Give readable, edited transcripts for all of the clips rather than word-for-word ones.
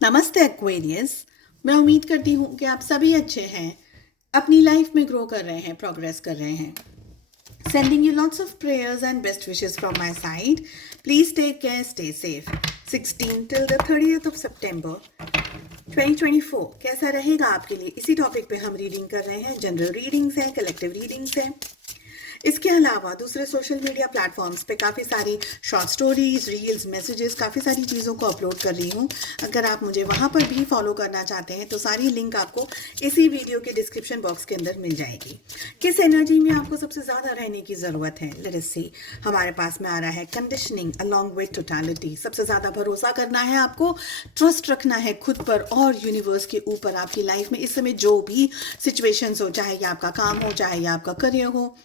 नमस्ते एक्वेरियस। मैं उम्मीद करती हूँ कि आप सभी अच्छे हैं, अपनी लाइफ में ग्रो कर रहे हैं, प्रोग्रेस कर रहे हैं। Sending you lots of prayers and best wishes from my side. Please take care, stay safe. 16 till the 30th of September 2024 कैसा रहेगा आपके लिए, इसी टॉपिक पे हम रीडिंग कर रहे हैं। जनरल रीडिंग्स हैं, कलेक्टिव रीडिंग्स हैं। इसके अलावा दूसरे सोशल मीडिया प्लेटफॉर्म्स पे काफ़ी सारी शॉर्ट स्टोरीज, रील्स, मैसेजेस, काफ़ी सारी चीज़ों को अपलोड कर रही हूँ। अगर आप मुझे वहाँ पर भी फॉलो करना चाहते हैं तो सारी लिंक आपको इसी वीडियो के डिस्क्रिप्शन बॉक्स के अंदर मिल जाएगी। किस एनर्जी में आपको सबसे ज़्यादा रहने की ज़रूरत है, लेट अस सी। हमारे पास में आ रहा है कंडीशनिंग अलॉन्ग विद टोटलिटी। सबसे ज़्यादा भरोसा करना है आपको, ट्रस्ट रखना है खुद पर और यूनिवर्स के ऊपर। आपकी लाइफ में इस समय जो भी सिचुएशंस हो, चाहे ये आपका काम हो, चाहे ये आपका करियर हो,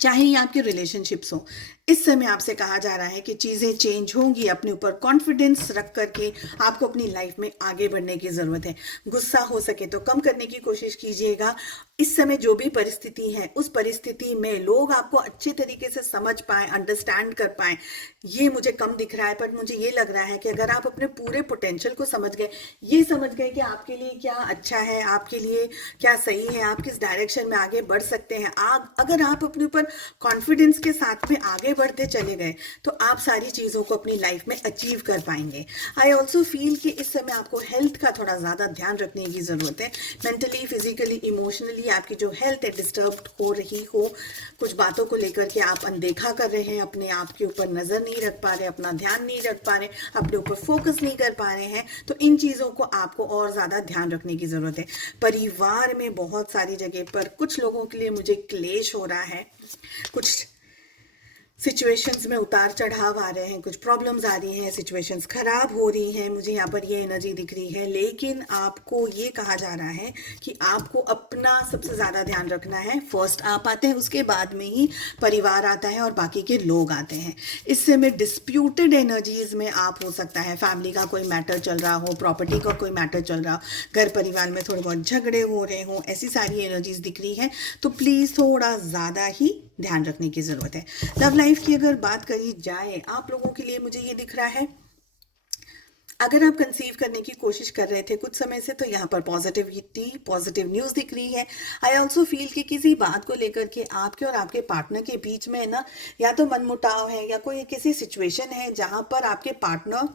चाहे ये आपके रिलेशनशिप्स हो, इस समय आपसे कहा जा रहा है कि चीज़ें चेंज होंगी। अपने ऊपर कॉन्फिडेंस रख करके आपको अपनी लाइफ में आगे बढ़ने की ज़रूरत है। गुस्सा हो सके तो कम करने की कोशिश कीजिएगा। इस समय जो भी परिस्थिति है, उस परिस्थिति में लोग आपको अच्छे तरीके से समझ पाएँ, अंडरस्टैंड कर पाएँ, ये मुझे कम दिख रहा है। पर मुझे ये लग रहा है कि अगर आप अपने पूरे पोटेंशियल को समझ गए, ये समझ गए कि आपके लिए क्या अच्छा है, आपके लिए क्या सही है, आप किस डायरेक्शन में आगे बढ़ सकते हैं, अगर आप अपने ऊपर कॉन्फिडेंस के साथ में आगे बढ़ते चले गए तो आप सारी चीज़ों को अपनी लाइफ में अचीव कर पाएंगे। आई ऑल्सो फील कि इस समय आपको हेल्थ का थोड़ा ज़्यादा ध्यान रखने की ज़रूरत है। मेंटली, फिजिकली, इमोशनली आपकी जो हेल्थ है डिस्टर्ब हो रही हो, कुछ बातों को लेकर के आप अनदेखा कर रहे हैं, अपने आप के ऊपर नज़र नहीं रख पा रहे, अपना ध्यान नहीं रख पा रहे, अपने ऊपर फोकस नहीं कर पा रहे हैं, तो इन चीज़ों को आपको और ज़्यादा ध्यान रखने की ज़रूरत है। परिवार में बहुत सारी जगह पर कुछ लोगों के लिए मुझे क्लेश हो रहा है, कुछ सिचुएशंस में उतार चढ़ाव आ रहे हैं, कुछ प्रॉब्लम्स आ रही हैं, सिचुएशंस खराब हो रही हैं, मुझे यहाँ पर ये एनर्जी दिख रही है। लेकिन आपको ये कहा जा रहा है कि आपको अपना सबसे ज़्यादा ध्यान रखना है। फर्स्ट आप आते हैं, उसके बाद में ही परिवार आता है और बाकी के लोग आते हैं। इससे में डिस्प्यूटेड एनर्जीज में आप हो सकता है, फैमिली का कोई मैटर चल रहा हो, प्रॉपर्टी का कोई मैटर चल रहा हो, घर परिवार में थोड़े बहुत झगड़े हो रहे हों, ऐसी सारी एनर्जीज दिख रही है। तो प्लीज़ थोड़ा ज़्यादा ही ध्यान रखने की ज़रूरत है। लव लाइफ की अगर बात करी जाए, आप लोगों के लिए मुझे ये दिख रहा है, अगर आप कंसीव करने की कोशिश कर रहे थे कुछ समय से, तो यहाँ पर पॉजिटिविटी, पॉजिटिव न्यूज़ दिख रही है। आई ऑल्सो फील कि किसी बात को लेकर के आपके और आपके पार्टनर के बीच में ना, या तो मनमुटाव है या कोई किसी सिचुएशन है जहाँ पर आपके पार्टनर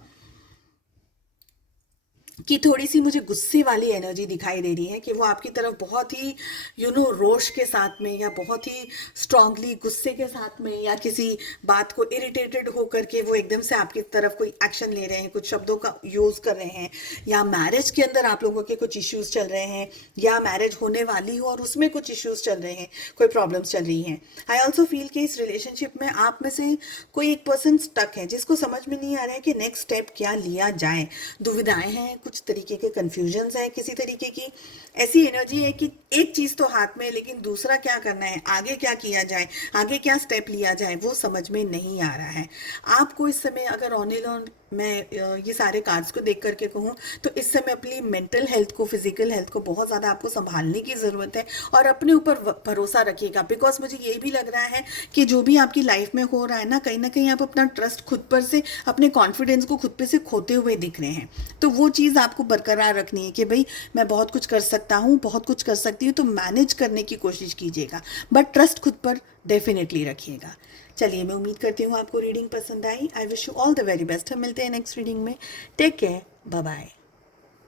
कि थोड़ी सी मुझे गुस्से वाली एनर्जी दिखाई दे रही है, कि वो आपकी तरफ बहुत ही रोष के साथ में, या बहुत ही स्ट्रांगली गुस्से के साथ में, या किसी बात को इरिटेटेड होकर के वो एकदम से आपकी तरफ कोई एक्शन ले रहे हैं, कुछ शब्दों का यूज़ कर रहे हैं, या मैरिज के अंदर आप लोगों के कुछ इश्यूज चल रहे हैं, या मैरिज होने वाली हो और उसमें कुछ इश्यूज चल रहे हैं, कोई प्रॉब्लम्स चल रही हैं। आई ऑल्सो फील कि इस रिलेशनशिप में आप में से कोई एक पर्सन स्टक है, जिसको समझ में नहीं आ रहा है कि नेक्स्ट स्टेप क्या लिया जाए। दुविधाएं हैं, कुछ तरीके के कंफ्यूजन्स हैं, किसी तरीके की ऐसी एनर्जी है कि एक चीज़ तो हाथ में है, लेकिन दूसरा क्या करना है, आगे क्या किया जाए, आगे क्या स्टेप लिया जाए, वो समझ में नहीं आ रहा है। आपको इस समय अगर ऑन एंड ऑन मैं ये सारे कार्ड्स को देख करके कहूँ तो इस समय अपनी मेंटल हेल्थ को, फिजिकल हेल्थ को बहुत ज़्यादा आपको संभालने की ज़रूरत है, और अपने ऊपर भरोसा रखिएगा। बिकॉज मुझे ये भी लग रहा है कि जो भी आपकी लाइफ में हो रहा है ना कहीं आप अपना ट्रस्ट खुद पर से, अपने कॉन्फिडेंस को खुद पे से खोते हुए दिख रहे हैं। तो वो चीज़ आपको बरकरार रखनी है कि भाई मैं बहुत कुछ कर सकता हूँ, बहुत कुछ कर सकती हूँ, तो मैनेज करने की कोशिश कीजिएगा, बट ट्रस्ट खुद पर डेफिनेटली रखिएगा। चलिए, मैं उम्मीद करती हूँ आपको रीडिंग पसंद आई। I wish you all the very best. हम मिलते हैं नेक्स्ट रीडिंग में। Take care, bye bye.